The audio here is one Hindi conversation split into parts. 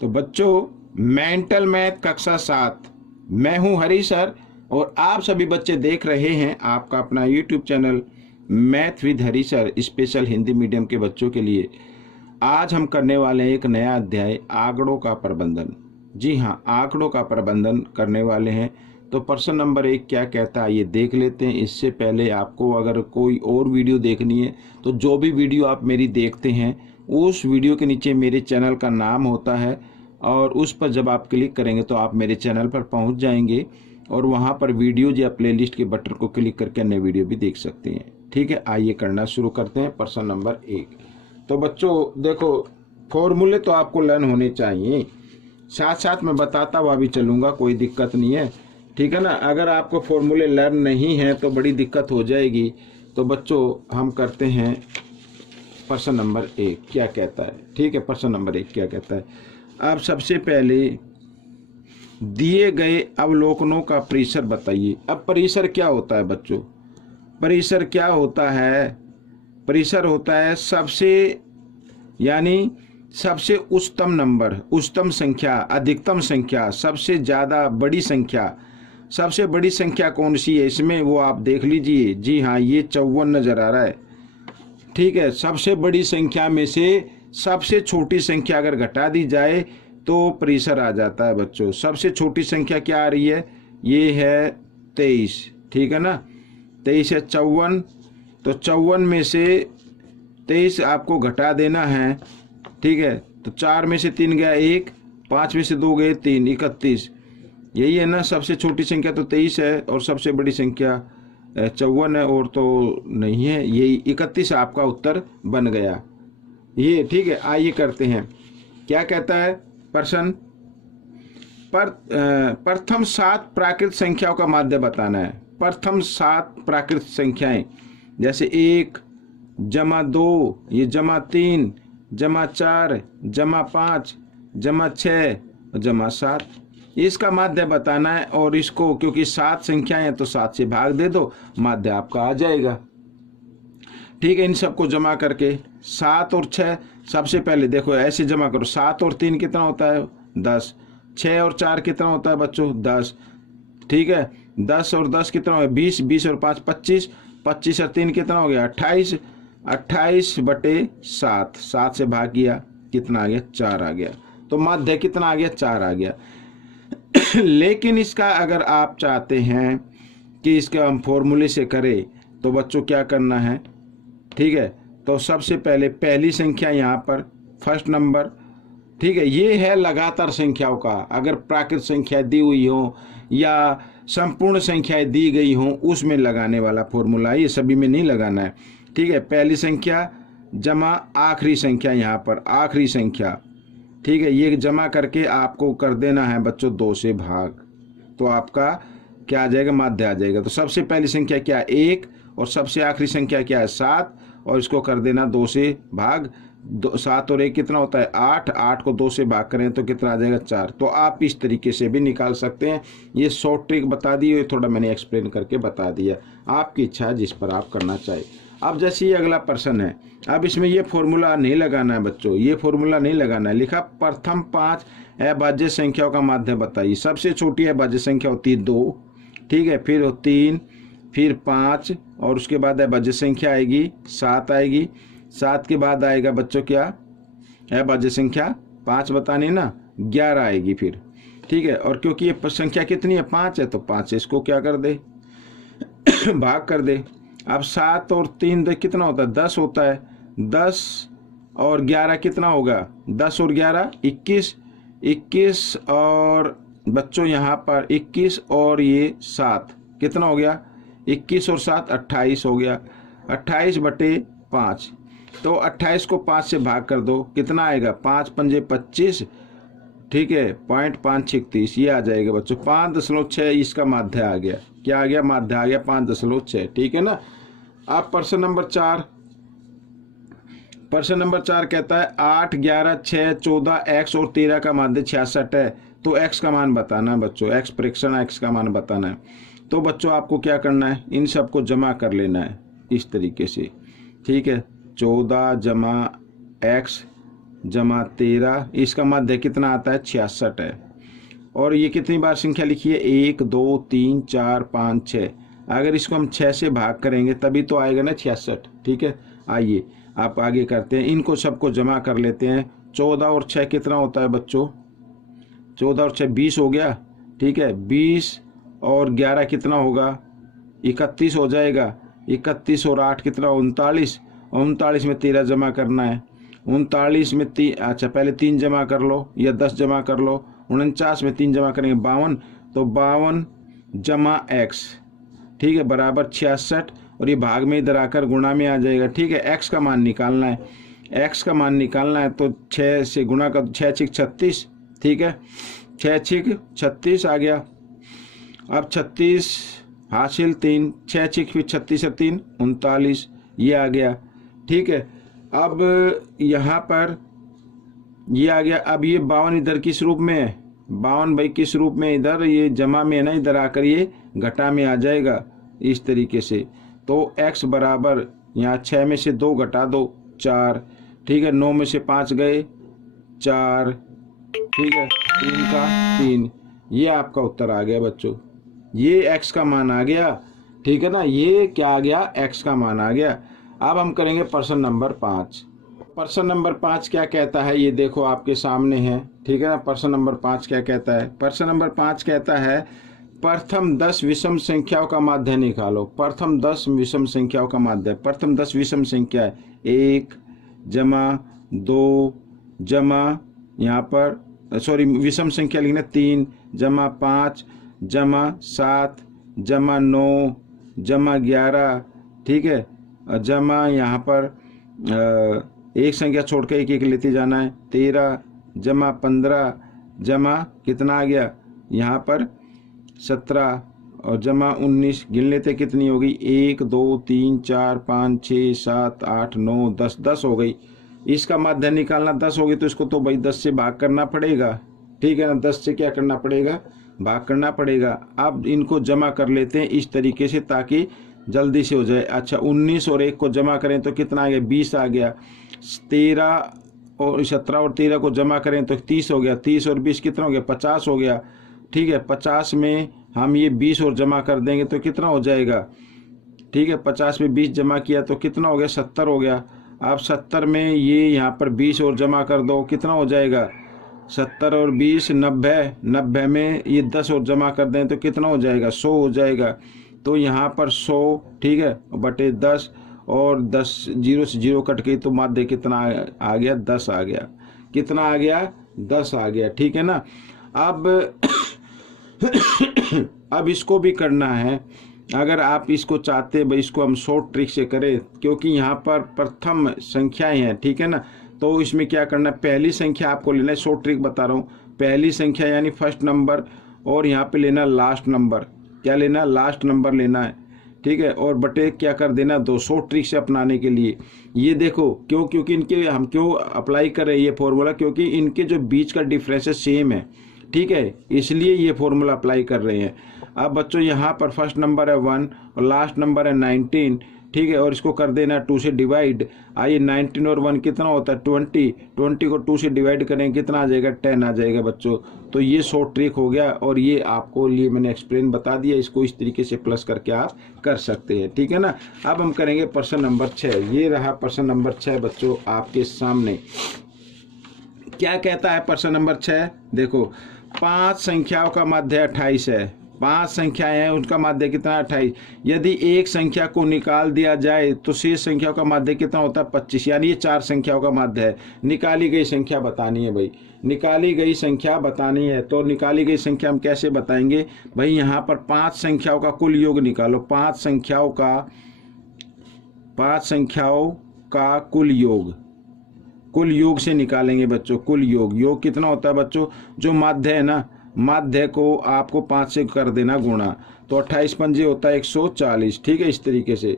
तो बच्चों, मेंटल मैथ कक्षा 7, मैं हूं हरी सर और आप सभी बच्चे देख रहे हैं आपका अपना YouTube channel math with Hari sir, special Hindi medium के बच्चों के लिए। आज हम करने वाले हैं एक नया अध्याय, आंकड़ों का प्रबंधन। जी हाँ, आंकड़ों का प्रबंधन करने वाले हैं। तो प्रश्न नंबर 1 क्या कहता है ये देख लेते हैं। इससे पहले आपको अगर कोई और वीडियो देखनी है तो जो भी वीडियो आप मेरी देखते हैं उस वीडियो के नीचे मेरे चैनल का नाम होता है और उस पर जब आप क्लिक करेंगे तो आप मेरे चैनल पर पहुंच जाएंगे और वहां पर वीडियोज या प्लेलिस्ट के बटन को क्लिक करके अन्य वीडियो भी देख सकते हैं। ठीक है, आइए करना शुरू करते हैं। प्रश्न नंबर 1। तो बच्चों देखो, फॉर्मूले तो आपको लर्न होने चाहिए, साथ साथ मैं बताता हुआ भी चलूँगा, कोई दिक्कत नहीं है। ठीक है ना, अगर आपको फॉर्मूले लर्न नहीं है तो बड़ी दिक्कत हो जाएगी। तो बच्चों हम करते हैं प्रश्न नंबर 1 क्या कहता है। ठीक है, प्रश्न नंबर 1 क्या कहता है। अब सबसे पहले दिए गए अवलोकनों का परिसर बताइए। अब परिसर क्या होता है बच्चों? परिसर क्या होता है? परिसर होता है सबसे, यानी सबसे उच्चतम नंबर, उच्चतम संख्या, अधिकतम संख्या, सबसे ज़्यादा बड़ी संख्या। सबसे बड़ी संख्या कौन सी है इसमें वो आप देख लीजिए। जी हाँ, ये 54 नज़र आ रहा है। ठीक है, सबसे बड़ी संख्या में से सबसे छोटी संख्या अगर घटा दी जाए तो परिसर आ जाता है बच्चों। सबसे छोटी संख्या क्या आ रही है? ये है 23। ठीक है ना, 23 है 54। तो 54 में से 23 आपको घटा देना है। ठीक है, तो 4 में से 3 गया 1, 5 में से 2 गए 3, 31। यही है ना, सबसे छोटी संख्या तो 23 है और सबसे बड़ी संख्या 54 है, और तो नहीं है, यही 31 आपका उत्तर बन गया ये। ठीक है, आइए करते हैं। क्या कहता है प्रश्न? प्रथम 7 प्राकृत संख्याओं का माध्य बताना है। प्रथम 7 प्राकृत संख्याएं, जैसे 1 जमा 2, ये जमा 3, जमा 4, जमा 5, जमा 6 और जमा 7, इसका माध्य बताना है। और इसको क्योंकि 7 संख्याएं हैं तो 7 से भाग दे दो, माध्य आपका आ जाएगा। ठीक है, इन सबको जमा करके 7 और 6, सबसे पहले देखो ऐसे जमा करो। 7 और 3 कितना होता है? 10। 6 और 4 कितना होता है बच्चों? 10। ठीक है, 10 और 10 कितना हो गया? 20। 20 और 5 25। 25 और 3 कितना हो गया? 28। 28 बटे 7, 7 से भाग किया, कितना आ गया? 4 आ गया। तो माध्य कितना आ गया? 4 आ गया। लेकिन इसका अगर आप चाहते हैं कि इसका हम फॉर्मूले से करें तो बच्चों क्या करना है? ठीक है, तो सबसे पहले पहली संख्या यहाँ पर फर्स्ट नंबर। ठीक है, ये है लगातार संख्याओं का। अगर प्राकृत संख्या दी हुई हो या संपूर्ण संख्याएं दी गई हों उसमें लगाने वाला फॉर्मूला, ये सभी में नहीं लगाना है। ठीक है, पहली संख्या जमा आखिरी संख्या, यहाँ पर आखिरी संख्या। ठीक है, ये जमा करके आपको कर देना है बच्चों 2 से भाग, तो आपका क्या आ जाएगा? माध्य आ जाएगा। तो सबसे पहली संख्या क्या है? 1, और सबसे आखिरी संख्या क्या है? 7, और इसको कर देना 2 से भाग। 7 और 1 कितना होता है? 8। 8 को 2 से भाग करें तो कितना आ जाएगा? 4। तो आप इस तरीके से भी निकाल सकते हैं। ये शॉर्ट ट्रिक बता दी, थोड़ा मैंने एक्सप्लेन करके बता दिया, आपकी इच्छा है जिस पर आप करना चाहे। अब जैसे ये अगला प्रश्न है, अब इसमें ये फॉर्मूला नहीं लगाना है बच्चों, ये फॉर्मूला नहीं लगाना है। लिखा प्रथम 5 अभाज्य संख्याओं का माध्य बताइए। सबसे छोटी अभाज्य संख्या होती है 2। ठीक है, फिर 3, फिर 5, और उसके बाद अभाज्य संख्या आएगी 7 आएगी। 7 के बाद आएगा बच्चों क्या? अभाज्य संख्या 5 बतानी ना, 11 आएगी फिर। ठीक है, और क्योंकि ये संख्या कितनी है? 5 है, तो 5 से इसको क्या कर दे? भाग कर दे। अब 7 और 3 कितना होता है? 10 होता है। 10 और 11 कितना होगा? 10 और 11 21। 21 और बच्चों यहाँ पर 21 और ये 7 कितना हो गया? 21 और 7 28 हो गया। 28 बटे 5, तो 28 को 5 से भाग कर दो, कितना आएगा? 5 पंजे 25। ठीक है, 0.536 ये आ जाएगा बच्चों। 5.6 इसका माध्य आ गया। क्या आ गया? माध्य आ गया 5.6। ठीक है ना। अब प्रश्न नंबर 4। प्रश्न नंबर 4 कहता है 8, 11, 6, 14, x और 13 का माध्य 66 है, तो x का मान बताना है बच्चों। x प्रेक्षण x का मान बताना है। तो बच्चों आपको क्या करना है? इन सबको जमा कर लेना है इस तरीके से। ठीक है, 14 जमा x जमा 13, इसका माध्य कितना आता है 66 है। और ये कितनी बार संख्या लिखी है 1 2 3 4 5 6, अगर इसको हम 6 से भाग करेंगे तभी तो आएगा ना 66। ठीक है, आइए आप आगे करते हैं, इनको सबको जमा कर लेते हैं। 14 और 6 कितना होता है बच्चों, 14 और 6 20 हो गया। ठीक है, 20 और 11 कितना होगा 31 हो जाएगा। 31 और 8 कितना 39, 39 में 13 जमा करना है। 39 में 3, अच्छा पहले 3 जमा कर लो या 10 जमा कर लो। 49 में 3 जमा करेंगे 52, तो 52 जमा x, ठीक है, बराबर 66। और ये भाग में इधर आकर गुणा में आ जाएगा। ठीक है, x का मान निकालना है, x का मान निकालना है तो 6 से गुणा कर, 6 6 36। ठीक है, 6 6 36 आ गया। अब 36 हासिल 3, 6 6 फिर 36 3 39, ये आ गया। ठीक है, अब यहाँ पर ये आ गया। अब ये 52 इधर किस रूप में है, 52 भाई किस रूप में, इधर ये जमा में है ना, इधर आकर ये घटा में आ जाएगा इस तरीके से। तो x बराबर यहाँ 6 में से 2 घटा दो 4। ठीक है, 9 में से 5 गए 4। ठीक है, 3 का 3, ये आपका उत्तर आ गया बच्चों, ये x का मान आ गया। ठीक है ना, ये क्या आ गया, x का मान आ गया। अब हम करेंगे प्रश्न नंबर 5। प्रश्न नंबर 5 क्या कहता है, ये देखो आपके सामने है। ठीक है ना, प्रश्न नंबर 5 क्या कहता है, प्रश्न नंबर 5 कहता है प्रथम 10 विषम संख्याओं का माध्य निकालो। प्रथम 10 विषम संख्याओं का माध्य, प्रथम 10 विषम संख्या है 1 जमा 2 जमा, यहाँ पर सॉरी विषम संख्या लिखना 3 जमा 5 जमा 7 जमा 9 जमा 11। ठीक है, जमा यहाँ पर एक संख्या छोड़ के एक एक लेते जाना है 13 जमा 15 जमा कितना आ गया यहाँ पर 17 और जमा 19, गिन लेते कितनी हो गई 1 2 3 4 5 6 7 8 9 10, 10 हो गई। इसका माध्य निकालना 10 होगी तो इसको तो भाई 10 से भाग करना पड़ेगा। ठीक है ना, 10 से क्या करना पड़ेगा, भाग करना पड़ेगा। अब इनको जमा कर लेते हैं इस तरीके से ताकि जल्दी से हो जाए। अच्छा 19 और 1 को जमा करें तो कितना आ गया 20 आ गया। 13 और 17 और 13 को जमा करें तो 30 हो गया। 30 और 20 कितना हो गया 50 हो गया। ठीक है, 50 में हम ये 20 और जमा कर देंगे तो कितना हो जाएगा। ठीक है, 50 में 20 जमा किया तो कितना हो गया 70 हो गया। अब 70 में ये यहाँ पर 20 और जमा कर दो, कितना हो जाएगा 70 और 20 90, 90 में ये 10 और जमा कर दें तो कितना हो जाएगा 100 हो जाएगा। तो यहाँ पर 100, ठीक है, बटे 10 और 10 0 से 0 कट गई तो माध्य कितना आ गया 10 आ गया। कितना आ गया 10 आ गया। ठीक है ना, अब इसको भी करना है। अगर आप इसको चाहते भाई इसको हम शॉर्ट ट्रिक से करें क्योंकि यहाँ पर प्रथम संख्याएं हैं। ठीक है ना, तो इसमें क्या करना है, पहली संख्या आपको लेना है, शॉर्ट ट्रिक बता रहा हूँ, पहली संख्या यानी फर्स्ट नंबर और यहाँ पे लेना लास्ट नंबर। क्या लेना, लास्ट नंबर लेना है। ठीक है, और बटे क्या कर देना 200 ट्रिक से अपनाने के लिए। ये देखो क्योंकि इनके हम क्यों अप्लाई कर रहे हैं ये फॉर्मूला, क्योंकि इनके जो बीच का डिफरेंस है सेम है। ठीक है, इसलिए ये फॉर्मूला अप्लाई कर रहे हैं। अब बच्चों यहाँ पर फर्स्ट नंबर है 1 और लास्ट नंबर है 19। ठीक है, और इसको कर देना 2 से डिवाइड। आइए 19 और 1 कितना होता है 20, 20 को 2 से डिवाइड करेंगे कितना आ जाएगा 10 आ जाएगा बच्चों। तो ये शॉर्ट ट्रिक हो गया और ये आपको लिए मैंने एक्सप्लेन बता दिया, इसको इस तरीके से प्लस करके आप कर सकते हैं। ठीक है ना, अब हम करेंगे प्रश्न नंबर 6। ये रहा प्रश्न नंबर 6 बच्चों आपके सामने। क्या कहता है प्रश्न नंबर 6, देखो 5 संख्याओं का माध्य 28 है। 5 संख्याएं हैं उनका माध्य कितना 28। यदि एक संख्या को निकाल दिया जाए तो शेष संख्याओं का माध्य कितना होता है 25, यानी ये 4 संख्याओं का माध्य है। निकाली गई संख्या बतानी है भाई, निकाली गई संख्या बतानी है। तो निकाली गई संख्या हम कैसे बताएंगे भाई, यहाँ पर 5 संख्याओं का कुल योग निकालो। 5 संख्याओं का कुल योग से निकालेंगे बच्चों। कुल योग कितना होता है बच्चों, जो माध्य है ना, माध्य को आपको 5 से कर देना गुणा, तो 28 पंजे होता है 140। ठीक है, इस तरीके से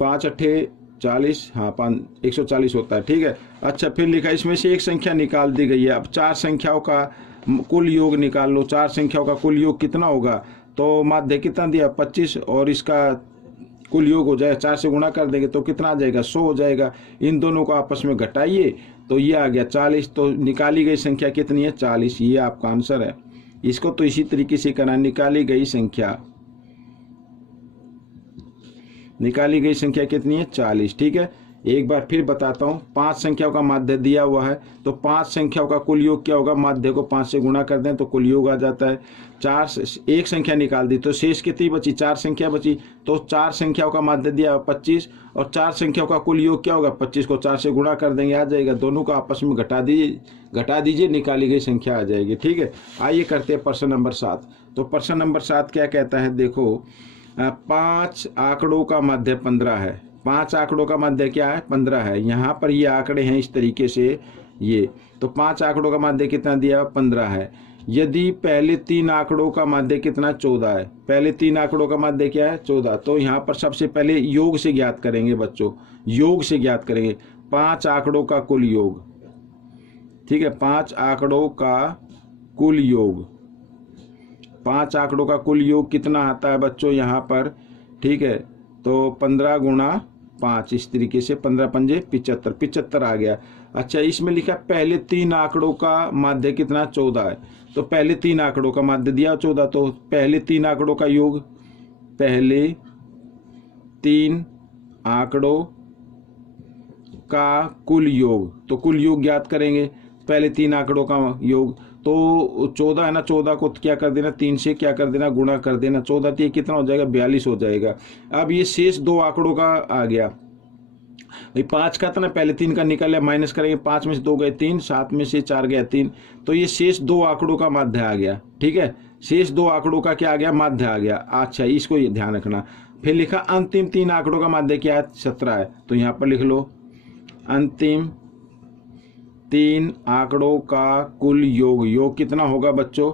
5 अट्ठे 40, हाँ 140 होता है। ठीक है, अच्छा फिर लिखा इसमें से एक संख्या निकाल दी गई है। अब 4 संख्याओं का कुल योग निकाल लो। 4 संख्याओं का कुल योग कितना होगा, तो माध्य कितना दिया 25 और इसका कुल योग हो जाएगा 4 से गुणा कर देंगे तो कितना आ जाएगा 100 हो जाएगा। इन दोनों को आपस में घटाइए तो ये आ गया 40। तो निकाली गई संख्या कितनी है? 40। ये आपका आंसर है। इसको तो इसी तरीके से करना, निकाली गई संख्या कितनी है? 40। ठीक है, एक बार फिर बताता हूँ। 5 संख्याओं का माध्य दिया हुआ है, तो 5 संख्याओं का कुल योग क्या होगा? माध्य को 5 से गुणा कर दें तो कुल योग आ जाता है। 1 संख्या निकाल दी तो शेष कितनी बची? 4 संख्या बची। तो 4 संख्याओं का माध्य दिया 25 और 4 संख्याओं का कुल योग क्या होगा? 25 को 4 से गुणा कर देंगे, आ जाएगा। दोनों को आपस में घटा दीजिए, निकाली गई संख्या आ जाएगी। ठीक है, आइए करते हैं प्रश्न नंबर 7। तो प्रश्न नंबर 7 क्या कहता है? देखो, 5 आंकड़ों का माध्य 15 है। 5 आंकड़ों का माध्य क्या है? 15 है। यहाँ पर ये आंकड़े हैं इस तरीके से, ये तो 5 आंकड़ों का माध्य कितना दिया? 15 है। यदि पहले 3 आंकड़ों का माध्य कितना? 14 है। पहले 3 आंकड़ों का माध्य क्या है? 14। तो यहाँ पर सबसे पहले योग से ज्ञात करेंगे बच्चों, योग से ज्ञात करेंगे 5 आंकड़ों का कुल योग। ठीक है, 5 आंकड़ों का कुल योग, 5 आंकड़ों का कुल योग कितना आता है बच्चों यहाँ पर? ठीक है, तो 15 गुणा 5, इस तरीके से 15 पंजे 75, 75 आ गया। अच्छा, इसमें लिखा पहले 3 आंकड़ों का माध्य कितना? 14 है। तो पहले 3 आंकड़ों का माध्य दिया 14, तो पहले 3 आंकड़ों का योग, पहले 3 आंकड़ों का कुल योग, तो कुल योग ज्ञात करेंगे। पहले 3 आंकड़ों का योग तो 14 है ना, 14 को क्या कर देना? 3 से क्या कर देना? गुणा कर देना। 14 3 कितना हो जाएगा? 42 हो जाएगा। अब ये शेष 2 आंकड़ों का आ गया भाई। 5 का था ना, पहले 3 का निकल लिया, माइनस करेंगे। 5 में से 2 गए 3, 7 में से 4 गया 3, तो ये शेष 2 आंकड़ों का माध्य आ गया। ठीक है, शेष 2 आंकड़ों का क्या आ गया? माध्य आ गया। अच्छा, इसको ये ध्यान रखना। फिर लिखा अंतिम 3 आंकड़ों का माध्य क्या है? 17 है। तो यहाँ पर लिख लो अंतिम 3 आंकड़ों का कुल योग। योग कितना होगा बच्चों?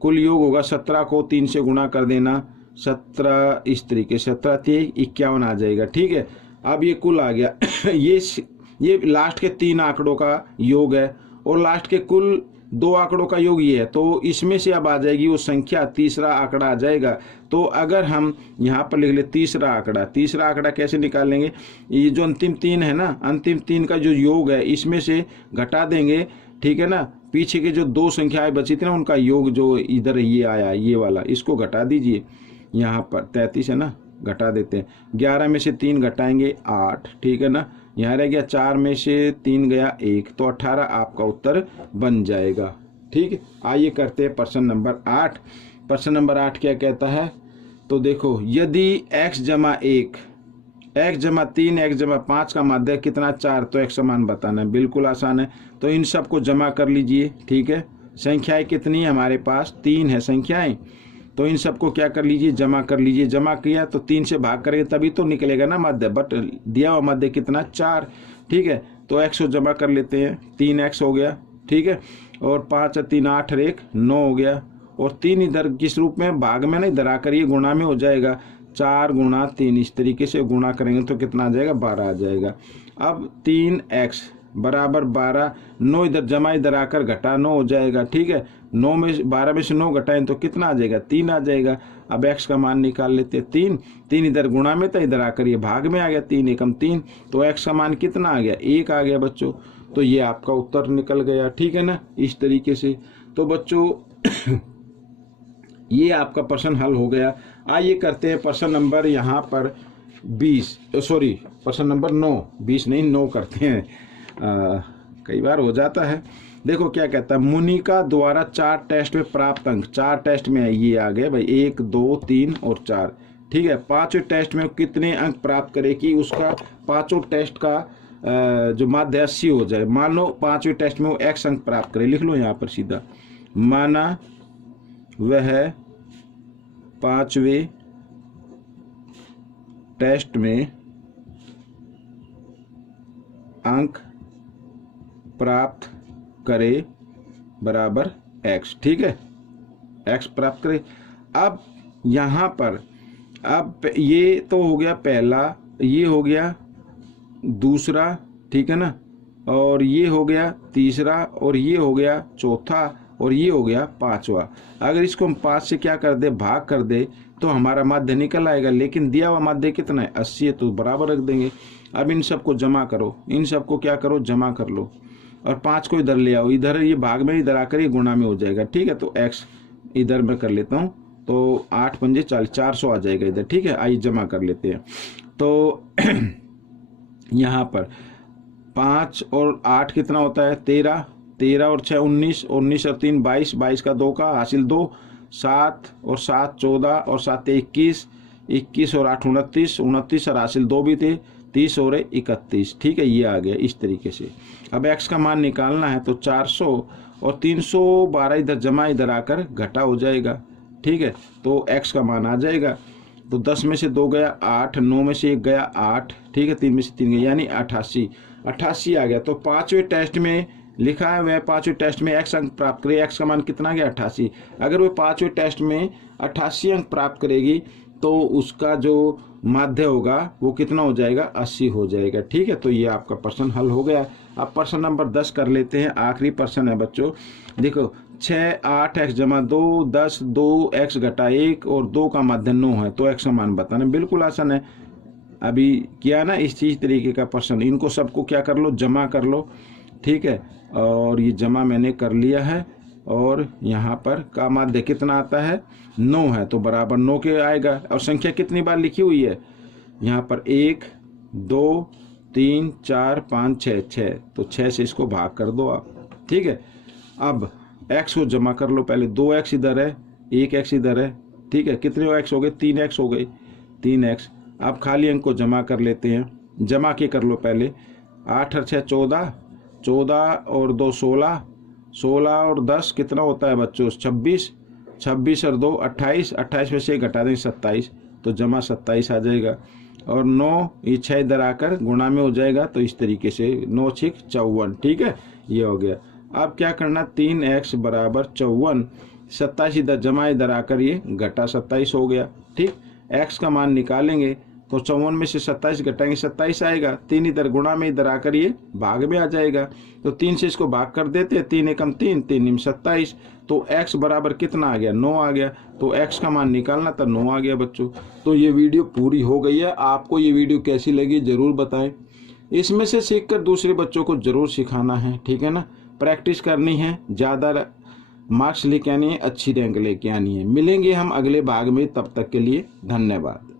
कुल योग होगा 17 को 3 से गुणा कर देना, 17 इस तरीके से 17 3 51 आ जाएगा। ठीक है, अब ये कुल आ गया। ये लास्ट के 3 आंकड़ों का योग है और लास्ट के कुल 2 आंकड़ों का योग ये है। तो इसमें से अब आ जाएगी वो संख्या, तीसरा आंकड़ा आ जाएगा। तो अगर हम यहाँ पर लिख ले तीसरा आंकड़ा कैसे निकालेंगे? ये जो अंतिम 3 है ना, अंतिम 3 का जो योग है इसमें से घटा देंगे। ठीक है ना, पीछे के जो 2 संख्याएं बची थी ना, उनका योग जो इधर ये आया, ये वाला, इसको घटा दीजिए। यहाँ पर 33 है ना, घटा देते हैं। 11 में से 3 घटाएंगे 8। ठीक है ना, यहाँ रह गया 4 में से 3 गया 1, तो 18 आपका उत्तर बन जाएगा। ठीक है, आइए करते हैं प्रश्न नंबर 8। प्रश्न नंबर 8 क्या कहता है? तो देखो, यदि x जमा 1, x जमा 3, x जमा 5 का माध्य कितना? 4। तो x समान बताना है, बिल्कुल आसान है। तो इन सबको जमा कर लीजिए। ठीक है, संख्याएं कितनी है हमारे पास? 3 है संख्याएं। तो इन सबको क्या कर लीजिए? जमा कर लीजिए। जमा किया तो 3 से भाग करेंगे तभी तो निकलेगा ना माध्य, बट दिया हुआ माध्य कितना? 4। ठीक है, तो x को जमा कर लेते हैं। 3x हो गया। ठीक है, और 5 3 8 और 1 9 हो गया। और 3 इधर किस रूप में? भाग में नहीं, इधर आकर ये गुणा में हो जाएगा। 4 गुणा 3, इस तरीके से गुणा करेंगे तो कितना आ जाएगा? 12 आ जाएगा। अब 3x बराबर 12, 9 इधर जमा, इधर आकर घटा 9 हो जाएगा। ठीक है, 9 में 12 में से 9 घटाएं तो कितना आ जाएगा? 3 आ जाएगा। अब x का मान निकाल लेते हैं। 3 इधर गुणा में था, इधर आकर ये भाग में आ गया। 3 एकम 3, तो x का मान कितना आ गया? 1 आ गया बच्चों। तो ये आपका उत्तर निकल गया। ठीक है ना, इस तरीके से। तो बच्चों ये आपका प्रश्न हल हो गया। आइए करते हैं प्रश्न नंबर यहाँ पर 20, सॉरी प्रश्न नंबर 9, 20 नहीं 9 करते हैं, कई बार हो जाता है। देखो क्या कहता है, मुनिका द्वारा 4 टेस्ट में प्राप्त अंक, 4 टेस्ट में ये आ गए भाई, 1 2 3 और 4। ठीक है, 5वें टेस्ट में कितने अंक प्राप्त करे कि उसका 5 टेस्ट का जो माध्य 80 हो जाए। मान लो 5वें टेस्ट में वो x अंक प्राप्त करे, लिख लो यहाँ पर सीधा, माना वह 5वें टेस्ट में अंक प्राप्त करे बराबर x। ठीक है, x प्राप्त करे। अब यहाँ पर अब ये तो हो गया पहला, ये हो गया दूसरा, ठीक है ना, और ये हो गया तीसरा, और ये हो गया चौथा, और ये हो गया 5वां। अगर इसको हम 5 से क्या कर दे, भाग कर दे, तो हमारा माध्य निकल आएगा। लेकिन दिया हुआ माध्य कितना है? 80 है, तो बराबर रख देंगे। अब इन सबको जमा करो, इन सबको क्या करो, जमा कर लो। और 5 को इधर ले आओ, इधर ये भाग में इधर आकर ये गुणा में हो जाएगा। ठीक है, तो x इधर मैं कर लेता हूँ, तो 8 पंजे 40, 400 आ जाएगा इधर। ठीक है, आइए जमा कर लेते हैं। तो यहाँ पर 5 और 8 कितना होता है 13, 13 और 6 19, 19 और 3 22, 22 का 2 का हासिल 2, 7 और 7 14 और 7 21, 21 और 8 29, 29 और हासिल 2 भी थे, 30 और 31। ठीक है, ये आ गया इस तरीके से। अब x का मान निकालना है, तो 400 और 312 इधर जमा इधर आकर घटा हो जाएगा। ठीक है, तो x का मान आ जाएगा। तो 10 में से 2 गया 8, 9 में से 1 गया 8, ठीक है, 3 में से 3 गया, यानी 88, 88 आ गया। तो 5वें टेस्ट में लिखा है वह 5वें टेस्ट में x अंक प्राप्त करे, x का मान कितना गया 88। अगर वह 5वें टेस्ट में 88 अंक प्राप्त करेगी तो उसका जो माध्य होगा वो कितना हो जाएगा 80 हो जाएगा। ठीक है, तो ये आपका प्रश्न हल हो गया। अब प्रश्न नंबर 10 कर लेते हैं, आखिरी प्रश्न है बच्चों। देखो 6 8x जमा 2 10 2x घटा 1 और 2 का माध्य 9 है, तो x का मान बताना। बिल्कुल आसान है, अभी किया ना इस चीज तरीके का प्रश्न। इनको सबको क्या कर लो, जमा कर लो। ठीक है, और ये जमा मैंने कर लिया है, और यहाँ पर का माध्य कितना आता है 9 है, तो बराबर 9 के आएगा। और संख्या कितनी बार लिखी हुई है यहाँ पर 1 2 3 4 5 6, 6, तो 6 से इसको भाग कर दो आप। ठीक है, अब x को जमा कर लो पहले, 2x इधर है 1x इधर है। ठीक है, कितने x हो गए 3x हो गए, 3x। अब खाली अंक को जमा कर लेते हैं, जमा के कर लो पहले। 8 और 6 14, 14 और 2 16, 16 और 10 कितना होता है बच्चों 26, 26 और 2 28, 28 में से घटा दें 27, तो जमा 27 आ जाएगा। और 9 ये 6 इधर आकर गुणा में हो जाएगा, तो इस तरीके से 9 6 54। ठीक है, ये हो गया। अब क्या करना, 3x बराबर 54, 27 इधर जमा इधर आकर ये घटा 27 हो गया। ठीक, x का मान निकालेंगे तो 54 में से 27 घटाएंगे 27 आएगा, 3 इधर गुणा में इधर आकर ये भाग में आ जाएगा, तो 3 से इसको भाग कर देते हैं, 3 एकम 3, 3 निम 27, तो x बराबर कितना आ गया 9 आ गया। तो x का मान निकालना था 9 आ गया बच्चों। तो ये वीडियो पूरी हो गई है। आपको ये वीडियो कैसी लगी जरूर बताएं, इसमें से सीखकर दूसरे बच्चों को जरूर सिखाना है। ठीक है ना, प्रैक्टिस करनी है, ज़्यादा मार्क्स लेके आनी है, अच्छी रैंक लेके आनी है। मिलेंगे हम अगले भाग में, तब तक के लिए धन्यवाद।